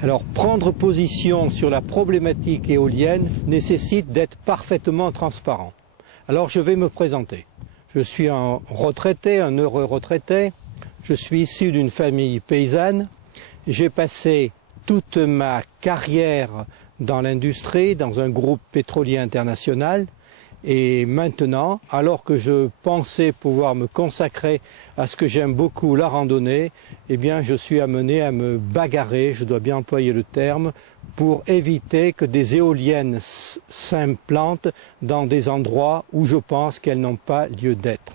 Alors, prendre position sur la problématique éolienne nécessite d'être parfaitement transparent. Alors, je vais me présenter. Je suis un retraité, un heureux retraité. Je suis issu d'une famille paysanne. J'ai passé toute ma carrière dans l'industrie, dans un groupe pétrolier international. Et maintenant, alors que je pensais pouvoir me consacrer à ce que j'aime beaucoup, la randonnée, eh bien, je suis amené à me bagarrer, je dois bien employer le terme, pour éviter que des éoliennes s'implantent dans des endroits où je pense qu'elles n'ont pas lieu d'être.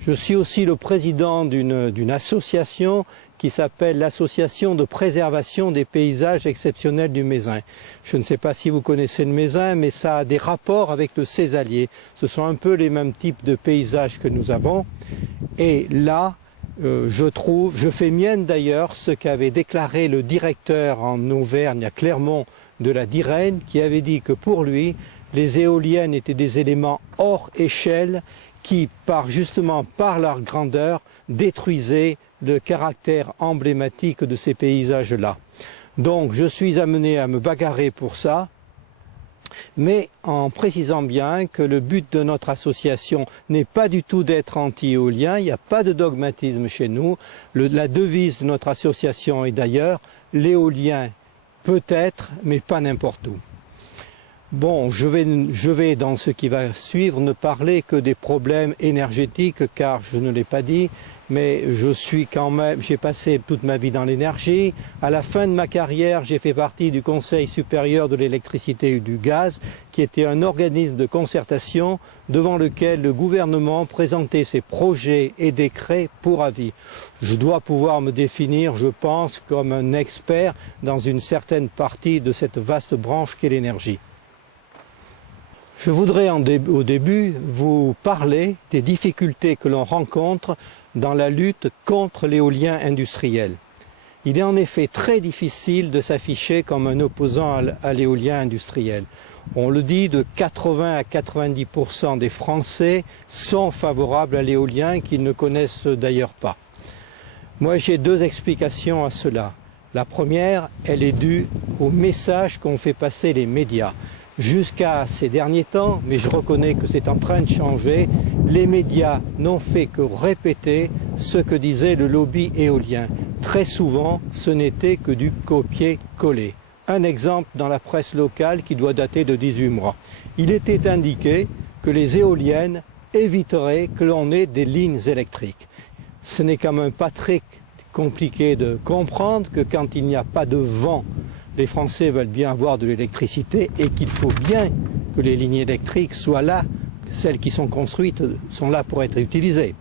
Je suis aussi le président d'une association qui s'appelle l'Association de préservation des paysages exceptionnels du Mézin. Je ne sais pas si vous connaissez le Mézin, mais ça a des rapports avec le Cézallier. Ce sont un peu les mêmes types de paysages que nous avons. Et là, je fais mienne d'ailleurs ce qu'avait déclaré le directeur en Auvergne, à Clermont, de la DIREN, qui avait dit que pour lui, les éoliennes étaient des éléments hors échelle qui, justement par leur grandeur, détruisaient le caractère emblématique de ces paysages-là. Donc je suis amené à me bagarrer pour ça, mais en précisant bien que le but de notre association n'est pas du tout d'être anti-éolien, il n'y a pas de dogmatisme chez nous. La devise de notre association est d'ailleurs « l'éolien peut être, mais pas n'importe où ». Bon, je vais dans ce qui va suivre ne parler que des problèmes énergétiques, car je ne l'ai pas dit, mais j'ai passé toute ma vie dans l'énergie. À la fin de ma carrière, j'ai fait partie du Conseil supérieur de l'électricité et du gaz, qui était un organisme de concertation devant lequel le gouvernement présentait ses projets et décrets pour avis. Je dois pouvoir me définir, je pense, comme un expert dans une certaine partie de cette vaste branche qu'est l'énergie. Je voudrais au début vous parler des difficultés que l'on rencontre dans la lutte contre l'éolien industriel. Il est en effet très difficile de s'afficher comme un opposant à l'éolien industriel. On le dit, de 80 à 90% des Français sont favorables à l'éolien, qu'ils ne connaissent d'ailleurs pas. Moi, j'ai deux explications à cela. La première, elle est due au message qu'ont fait passer les médias. Jusqu'à ces derniers temps, mais je reconnais que c'est en train de changer, les médias n'ont fait que répéter ce que disait le lobby éolien. Très souvent, ce n'était que du copier-coller. Un exemple dans la presse locale qui doit dater de 18 mois. Il était indiqué que les éoliennes éviteraient que l'on ait des lignes électriques. Ce n'est quand même pas très compliqué de comprendre que quand il n'y a pas de vent, les Français veulent bien avoir de l'électricité et qu'il faut bien que les lignes électriques soient là, celles qui sont construites sont là pour être utilisées.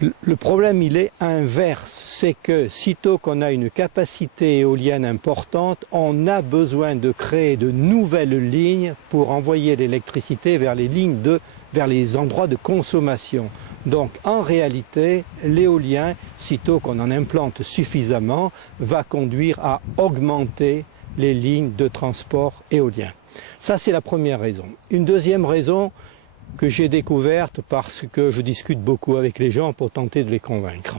Le problème, il est inverse, c'est que sitôt qu'on a une capacité éolienne importante, on a besoin de créer de nouvelles lignes pour envoyer l'électricité vers les endroits de consommation. Donc en réalité, l'éolien, sitôt qu'on en implante suffisamment, va conduire à augmenter les lignes de transport éolien. Ça, c'est la première raison. Une deuxième raison que j'ai découverte parce que je discute beaucoup avec les gens pour tenter de les convaincre.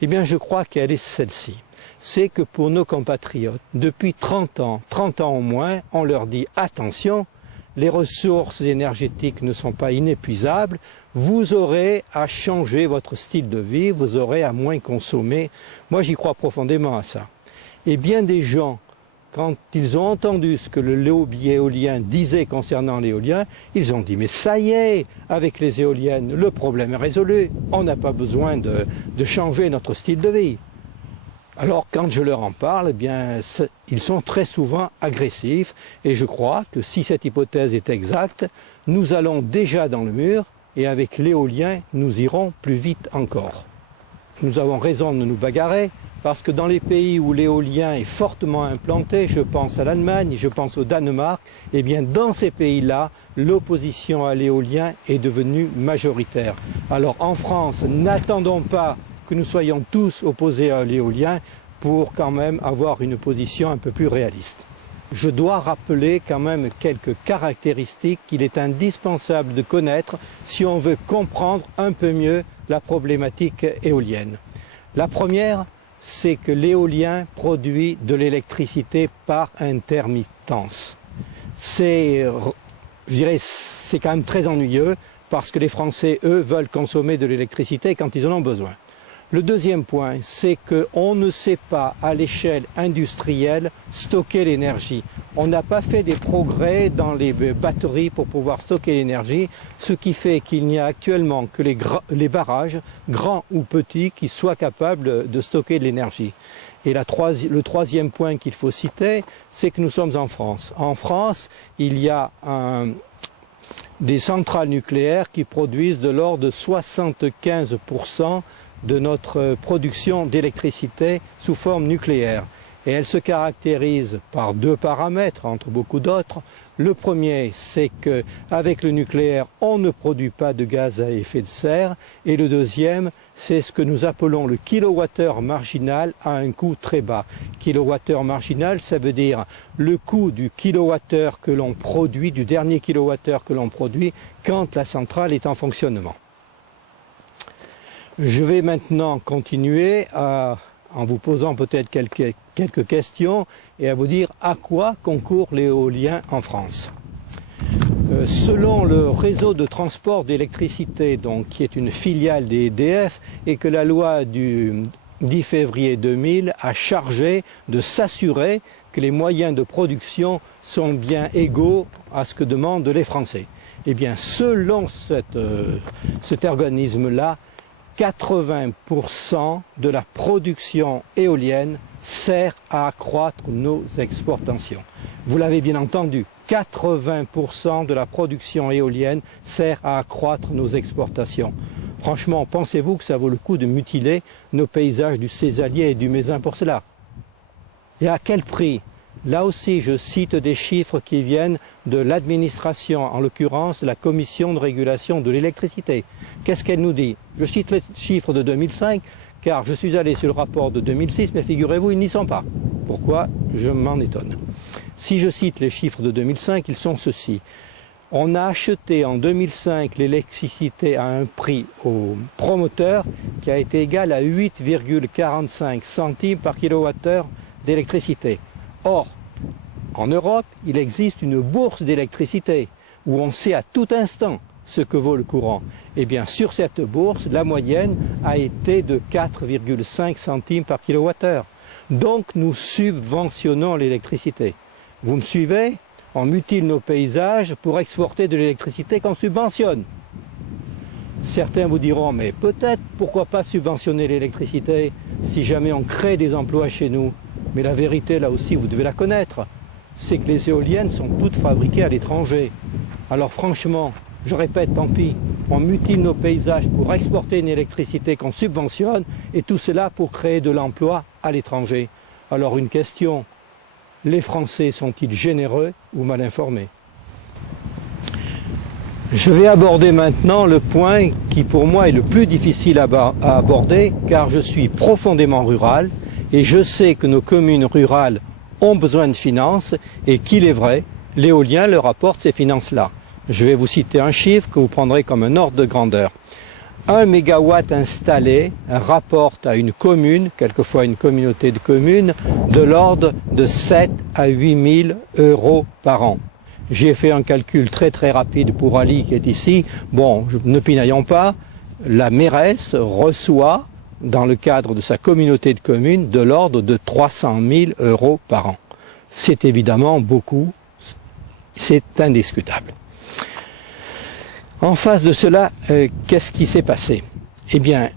Eh bien, je crois qu'elle est celle-ci. C'est que pour nos compatriotes, depuis 30 ans au moins, on leur dit « Attention, les ressources énergétiques ne sont pas inépuisables, vous aurez à changer votre style de vie, vous aurez à moins consommer. » Moi, j'y crois profondément à ça. Et bien des gens, quand ils ont entendu ce que le lobby éolien disait concernant l'éolien, ils ont dit « Mais ça y est, avec les éoliennes, le problème est résolu, on n'a pas besoin de changer notre style de vie. » Alors quand je leur en parle, eh bien, ils sont très souvent agressifs et je crois que si cette hypothèse est exacte, nous allons déjà dans le mur et avec l'éolien, nous irons plus vite encore. Nous avons raison de nous bagarrer parce que dans les pays où l'éolien est fortement implanté, je pense à l'Allemagne, je pense au Danemark, eh bien dans ces pays-là, l'opposition à l'éolien est devenue majoritaire. Alors en France, n'attendons pas que nous soyons tous opposés à l'éolien pour quand même avoir une position un peu plus réaliste. Je dois rappeler quand même quelques caractéristiques qu'il est indispensable de connaître si on veut comprendre un peu mieux la problématique éolienne. La première, c'est que l'éolien produit de l'électricité par intermittence. C'est quand même très ennuyeux parce que les Français, eux, veulent consommer de l'électricité quand ils en ont besoin. Le deuxième point, c'est qu'on ne sait pas, à l'échelle industrielle, stocker l'énergie. On n'a pas fait des progrès dans les batteries pour pouvoir stocker l'énergie, ce qui fait qu'il n'y a actuellement que les barrages, grands ou petits, qui soient capables de stocker de l'énergie. Et le troisième point qu'il faut citer, c'est que nous sommes en France. En France, il y a des centrales nucléaires qui produisent de l'ordre de 75% de notre production d'électricité sous forme nucléaire. Et elle se caractérise par deux paramètres, entre beaucoup d'autres. Le premier, c'est qu'avec le nucléaire, on ne produit pas de gaz à effet de serre. Et le deuxième, c'est ce que nous appelons le kilowattheure marginal à un coût très bas. Kilowattheure marginal, ça veut dire le coût du kilowattheure que l'on produit, du dernier kilowattheure que l'on produit, quand la centrale est en fonctionnement. Je vais maintenant continuer en vous posant peut-être quelques questions et à vous dire à quoi concourt l'éolien en France. Selon le réseau de transport d'électricité, qui est une filiale des EDF, et que la loi du 10 février 2000 a chargé de s'assurer que les moyens de production sont bien égaux à ce que demandent les Français. Eh bien, selon cet organisme-là, 80% de la production éolienne sert à accroître nos exportations. Vous l'avez bien entendu, 80% de la production éolienne sert à accroître nos exportations. Franchement, pensez-vous que ça vaut le coup de mutiler nos paysages du Césalier et du Mézin pour cela? Et à quel prix? Là aussi, je cite des chiffres qui viennent de l'administration, en l'occurrence la Commission de régulation de l'électricité. Qu'est-ce qu'elle nous dit? Je cite les chiffres de 2005, car je suis allé sur le rapport de 2006, mais figurez-vous, ils n'y sont pas. Pourquoi? Je m'en étonne. Si je cite les chiffres de 2005, ils sont ceux-ci. On a acheté en 2005 l'électricité à un prix au promoteur qui a été égal à 8,45 centimes par kilowattheure d'électricité. Or, en Europe, il existe une bourse d'électricité où on sait à tout instant ce que vaut le courant. Eh bien, sur cette bourse, la moyenne a été de 4,5 centimes par kilowattheure. Donc, nous subventionnons l'électricité. Vous me suivez? On mutile nos paysages pour exporter de l'électricité qu'on subventionne. Certains vous diront, mais peut-être, pourquoi pas subventionner l'électricité si jamais on crée des emplois chez nous? Mais la vérité, là aussi, vous devez la connaître, c'est que les éoliennes sont toutes fabriquées à l'étranger. Alors franchement, je répète, tant pis, on mutile nos paysages pour exporter une électricité qu'on subventionne, et tout cela pour créer de l'emploi à l'étranger. Alors une question, les Français sont-ils généreux ou mal informés? Je vais aborder maintenant le point qui pour moi est le plus difficile à aborder, car je suis profondément rural, et je sais que nos communes rurales ont besoin de finances et qu'il est vrai, l'éolien leur apporte ces finances-là. Je vais vous citer un chiffre que vous prendrez comme un ordre de grandeur. 1 mégawatt installé rapporte à une commune, quelquefois une communauté de communes, de l'ordre de 7 à 8 000 euros par an. J'ai fait un calcul très rapide pour Ali qui est ici. Bon, ne pinaillons pas, la mairesse reçoit dans le cadre de sa communauté de communes, de l'ordre de 300 000 euros par an. C'est évidemment beaucoup, c'est indiscutable. En face de cela, qu'est-ce qui s'est passé? Eh bien,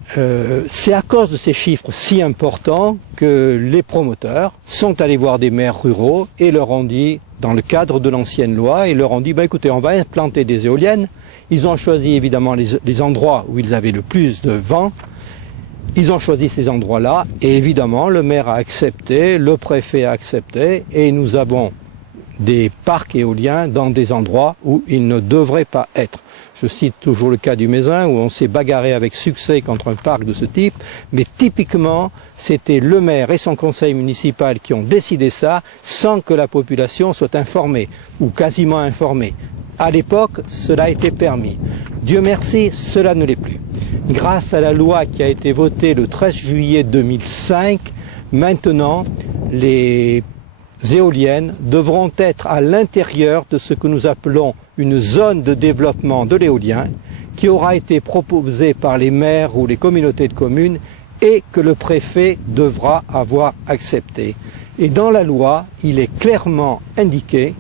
c'est à cause de ces chiffres si importants que les promoteurs sont allés voir des maires ruraux et leur ont dit, dans le cadre de l'ancienne loi, ils leur ont dit, écoutez, on va implanter des éoliennes. Ils ont choisi évidemment les endroits où ils avaient le plus de vent. Ils ont choisi ces endroits-là et évidemment le maire a accepté, le préfet a accepté et nous avons des parcs éoliens dans des endroits où ils ne devraient pas être. Je cite toujours le cas du Mézin où on s'est bagarré avec succès contre un parc de ce type, mais typiquement c'était le maire et son conseil municipal qui ont décidé ça sans que la population soit informée ou quasiment informée. À l'époque, cela était permis. Dieu merci, cela ne l'est plus. Grâce à la loi qui a été votée le 13 juillet 2005, maintenant, les éoliennes devront être à l'intérieur de ce que nous appelons une zone de développement de l'éolien qui aura été proposée par les maires ou les communautés de communes et que le préfet devra avoir accepté. Et dans la loi, il est clairement indiqué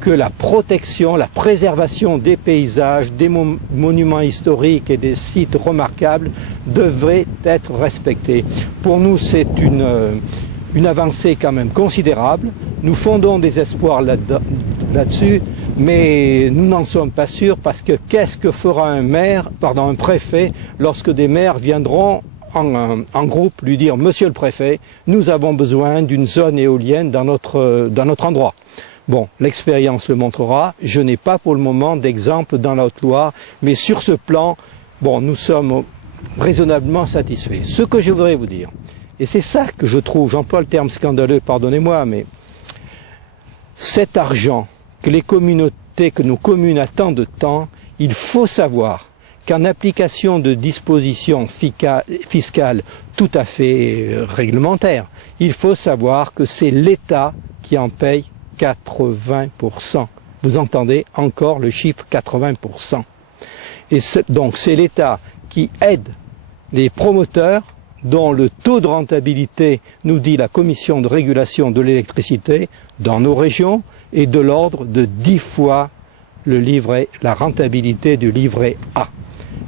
que la protection, la préservation des paysages, des monuments historiques et des sites remarquables devrait être respectée. Pour nous, c'est une avancée quand même considérable. Nous fondons des espoirs là-dessus, mais nous n'en sommes pas sûrs parce que qu'est-ce que fera un préfet lorsque des maires viendront en groupe lui dire « Monsieur le préfet, nous avons besoin d'une zone éolienne dans notre endroit ». Bon, l'expérience le montrera. Je n'ai pas pour le moment d'exemple dans la Haute-Loire, mais sur ce plan, bon, nous sommes raisonnablement satisfaits. Ce que je voudrais vous dire, et c'est ça que je trouve, j'emploie le terme scandaleux, pardonnez-moi, mais cet argent que les communautés, que nos communes attendent de temps, il faut savoir qu'en application de dispositions fiscales tout à fait réglementaires, il faut savoir que c'est l'État qui en paye 80%. Vous entendez encore le chiffre 80%. Et donc c'est l'État qui aide les promoteurs dont le taux de rentabilité, nous dit la Commission de régulation de l'électricité, dans nos régions, est de l'ordre de 10 fois la rentabilité du livret A.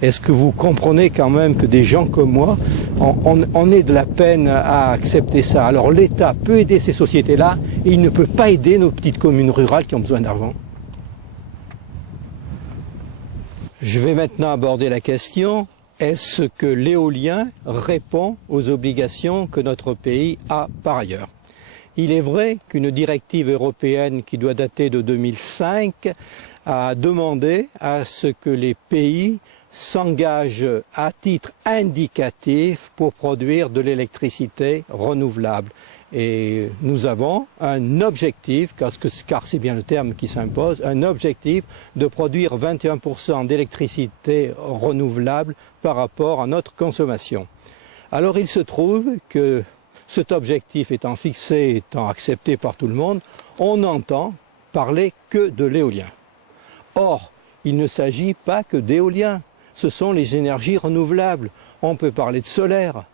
Est-ce que vous comprenez quand même que des gens comme moi, on ait de la peine à accepter ça? Alors l'État peut aider ces sociétés-là et il ne peut pas aider nos petites communes rurales qui ont besoin d'argent. Je vais maintenant aborder la question, est-ce que l'éolien répond aux obligations que notre pays a par ailleurs? Il est vrai qu'une directive européenne qui doit dater de 2005 a demandé à ce que les pays s'engagent à titre indicatif pour produire de l'électricité renouvelable. Et nous avons un objectif, car c'est bien le terme qui s'impose, un objectif de produire 21% d'électricité renouvelable par rapport à notre consommation. Alors il se trouve que cet objectif étant fixé, étant accepté par tout le monde, on n'entend parler que de l'éolien. Or, il ne s'agit pas que d'éolien. Ce sont les énergies renouvelables. On peut parler de solaire,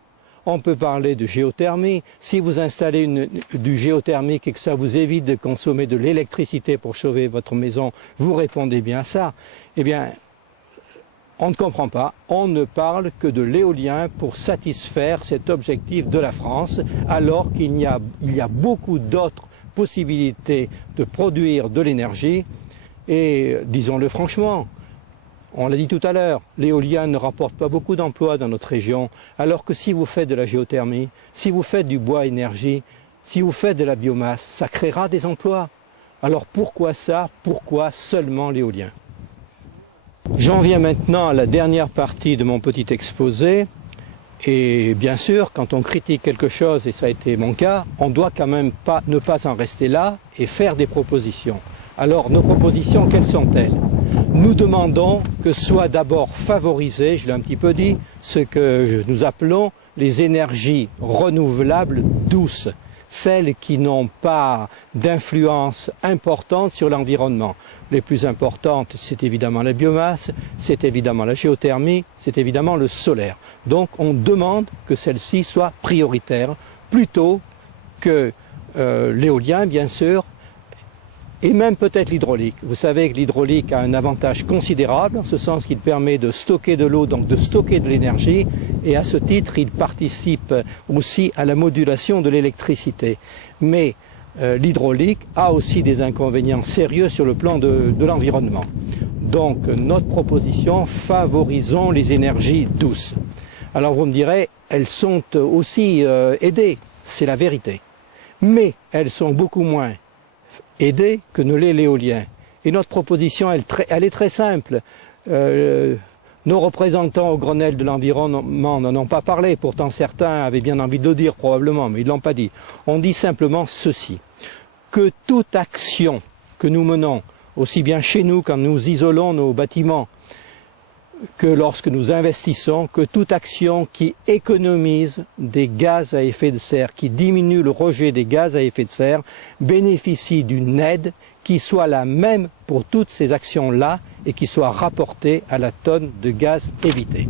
on peut parler de géothermie. Si vous installez du géothermique et que ça vous évite de consommer de l'électricité pour chauffer votre maison, vous répondez bien à ça. Eh bien, on ne comprend pas. On ne parle que de l'éolien pour satisfaire cet objectif de la France, alors qu'il y a beaucoup d'autres possibilités de produire de l'énergie. Et disons-le franchement, on l'a dit tout à l'heure, l'éolien ne rapporte pas beaucoup d'emplois dans notre région, alors que si vous faites de la géothermie, si vous faites du bois énergie, si vous faites de la biomasse, ça créera des emplois. Alors pourquoi ça? Pourquoi seulement l'éolien? J'en viens maintenant à la dernière partie de mon petit exposé. Et bien sûr, quand on critique quelque chose, et ça a été mon cas, on doit quand même ne pas en rester là et faire des propositions. Alors, nos propositions, quelles sont-elles? Nous demandons que soit d'abord favorisé, je l'ai un petit peu dit, ce que nous appelons les énergies renouvelables douces, celles qui n'ont pas d'influence importante sur l'environnement. Les plus importantes, c'est évidemment la biomasse, c'est évidemment la géothermie, c'est évidemment le solaire. Donc on demande que celles-ci soient prioritaires, plutôt que l'éolien, bien sûr, et même peut-être l'hydraulique. Vous savez que l'hydraulique a un avantage considérable, en ce sens qu'il permet de stocker de l'eau, donc de stocker de l'énergie, et à ce titre, il participe aussi à la modulation de l'électricité. Mais l'hydraulique a aussi des inconvénients sérieux sur le plan de l'environnement. Donc notre proposition, favorisons les énergies douces. Alors vous me direz, elles sont aussi aidées, c'est la vérité. Mais elles sont beaucoup moins aidées que ne l'est l'éolien. Et notre proposition, elle est très simple. Nos représentants au Grenelle de l'environnement n'en ont pas parlé, pourtant certains avaient bien envie de le dire probablement, mais ils ne l'ont pas dit. On dit simplement ceci, que toute action que nous menons aussi bien chez nous quand nous isolons nos bâtiments, que lorsque nous investissons, que toute action qui économise des gaz à effet de serre, qui diminue le rejet des gaz à effet de serre, bénéficie d'une aide qui soit la même pour toutes ces actions-là et qui soit rapportée à la tonne de gaz évité.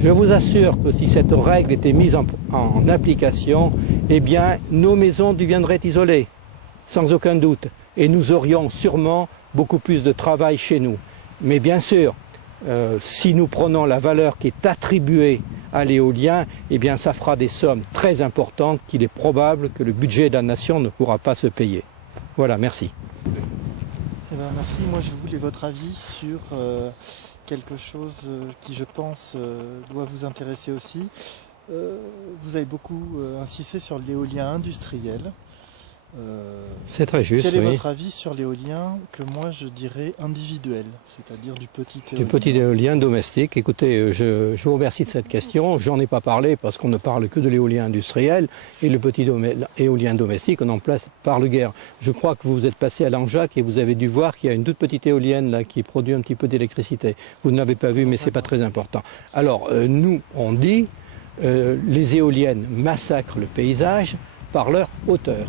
Je vous assure que si cette règle était mise en application, eh bien, nos maisons deviendraient isolées, sans aucun doute, et nous aurions sûrement beaucoup plus de travail chez nous. Mais bien sûr, si nous prenons la valeur qui est attribuée à l'éolien, eh bien ça fera des sommes très importantes qu'il est probable que le budget de la nation ne pourra pas se payer. Voilà, merci. Eh bien, merci. Moi, je voulais votre avis sur quelque chose qui, je pense, doit vous intéresser aussi. Vous avez beaucoup insisté sur l'éolien industriel. C'est très juste. Quel est oui. votre avis sur l'éolien que moi je dirais individuel, c'est-à-dire du petit éolien? Du petit éolien domestique. Écoutez, je vous remercie de cette question. J'en ai pas parlé parce qu'on ne parle que de l'éolien industriel et le petit éolien domestique, on en parle guère. Je crois que vous êtes passé à Langeac et vous avez dû voir qu'il y a une toute petite éolienne là qui produit un petit peu d'électricité. Vous ne l'avez pas vu, mais c'est pas très important. Alors, nous, on dit, les éoliennes massacrent le paysage par leur hauteur.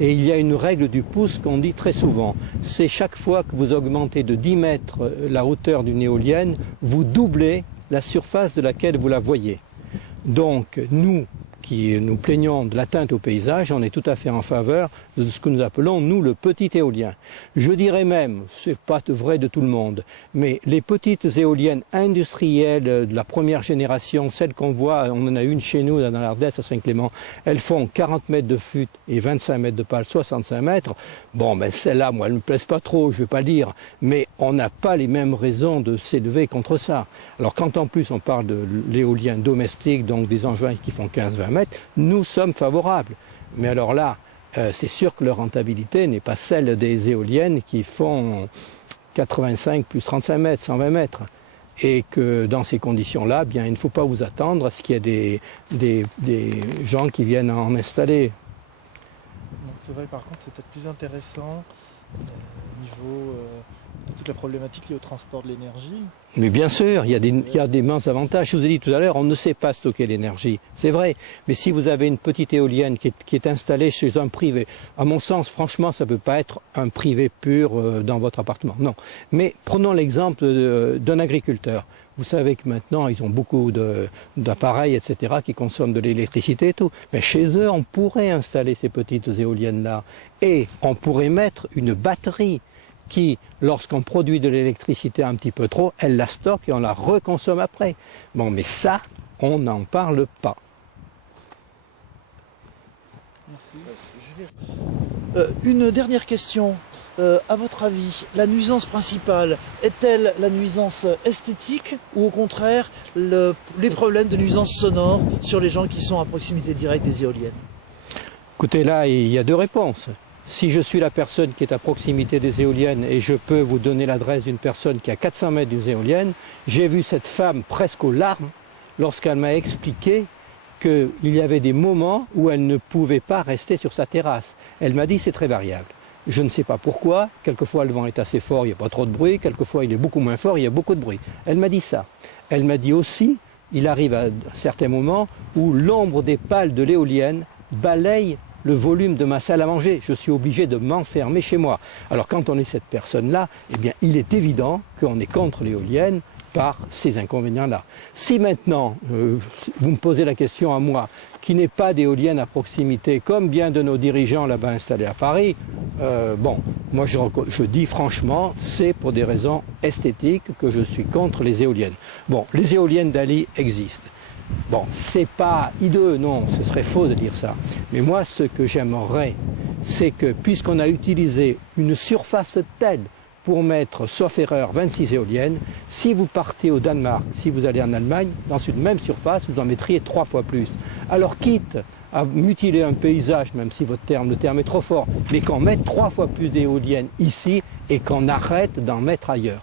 Et il y a une règle du pouce qu'on dit très souvent. C'est chaque fois que vous augmentez de 10 mètres la hauteur d'une éolienne, vous doublez la surface de laquelle vous la voyez. Donc, nous qui nous plaignons de l'atteinte au paysage, on est tout à fait en faveur de ce que nous appelons, nous, le petit éolien. Je dirais même, c'est pas vrai de tout le monde, mais les petites éoliennes industrielles de la première génération, celles qu'on voit, on en a une chez nous, dans l'Ardèche, à Saint-Clément, elles font 40 mètres de fût et 25 mètres de pale, 65 mètres. Bon, ben celles-là, moi, elles ne me plaisent pas trop, je ne vais pas le dire, mais on n'a pas les mêmes raisons de s'élever contre ça. Alors quand en plus on parle de l'éolien domestique, donc des engins qui font 15-20 mètres, nous sommes favorables. Mais alors là, c'est sûr que leur rentabilité n'est pas celle des éoliennes qui font 85 plus 35 mètres, 120 mètres. Et que dans ces conditions-là, bien, il ne faut pas vous attendre à ce qu'il y ait des gens qui viennent en installer. C'est vrai, par contre, c'est peut-être plus intéressant au niveau de toute la problématique liée au transport de l'énergie. Mais bien sûr, il y a d'immenses avantages. Je vous ai dit tout à l'heure, on ne sait pas stocker l'énergie. C'est vrai. Mais si vous avez une petite éolienne qui est installée chez un privé, à mon sens, franchement, ça ne peut pas être un privé pur dans votre appartement. Non. Mais prenons l'exemple d'un agriculteur. Vous savez que maintenant, ils ont beaucoup d'appareils, etc., qui consomment de l'électricité et tout. Mais chez eux, on pourrait installer ces petites éoliennes-là. Et on pourrait mettre une batterie qui, lorsqu'on produit de l'électricité un petit peu trop, elle la stocke et on la reconsomme après. Bon, mais ça, on n'en parle pas. Merci. Une dernière question. À votre avis, la nuisance principale est-elle la nuisance esthétique ou au contraire les problèmes de nuisance sonore sur les gens qui sont à proximité directe des éoliennes? Écoutez, là, il y a deux réponses. Si je suis la personne qui est à proximité des éoliennes et je peux vous donner l'adresse d'une personne qui est à 400 mètres des éoliennes, j'ai vu cette femme presque aux larmes lorsqu'elle m'a expliqué qu'il y avait des moments où elle ne pouvait pas rester sur sa terrasse. Elle m'a dit c'est très variable. Je ne sais pas pourquoi, quelquefois le vent est assez fort, il n'y a pas trop de bruit, quelquefois il est beaucoup moins fort, il y a beaucoup de bruit. Elle m'a dit ça. Elle m'a dit aussi, il arrive à certains moments où l'ombre des pales de l'éolienne balaye le volume de ma salle à manger. Je suis obligé de m'enfermer chez moi. Alors quand on est cette personne-là, eh bien il est évident qu'on est contre l'éolienne par ces inconvénients-là. Si maintenant, vous me posez la question à moi, qui n'est pas d'éolienne à proximité, comme bien de nos dirigeants là-bas installés à Paris, bon, moi je dis franchement, c'est pour des raisons esthétiques que je suis contre les éoliennes. Bon, les éoliennes d'Ali existent. Bon, c'est pas hideux, non, ce serait faux de dire ça. Mais moi, ce que j'aimerais, c'est que, puisqu'on a utilisé une surface telle pour mettre, sauf erreur, 26 éoliennes, si vous partez au Danemark, si vous allez en Allemagne, dans une même surface, vous en mettriez 3 fois plus. Alors, quitte à mutiler un paysage, même si le terme est trop fort, mais qu'on mette 3 fois plus d'éoliennes ici et qu'on arrête d'en mettre ailleurs.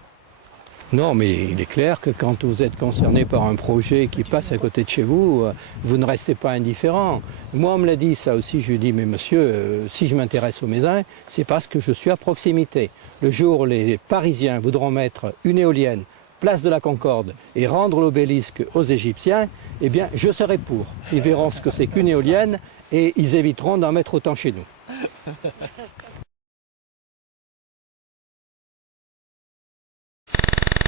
Non, mais il est clair que quand vous êtes concerné par un projet qui passe à côté de chez vous, vous ne restez pas indifférent. Moi, on me l'a dit ça aussi, je lui ai dit, mais monsieur, si je m'intéresse aux Mézins, c'est parce que je suis à proximité. Le jour où les Parisiens voudront mettre une éolienne, place de la Concorde, et rendre l'obélisque aux Égyptiens, eh bien, je serai pour. Ils verront ce que c'est qu'une éolienne et ils éviteront d'en mettre autant chez nous.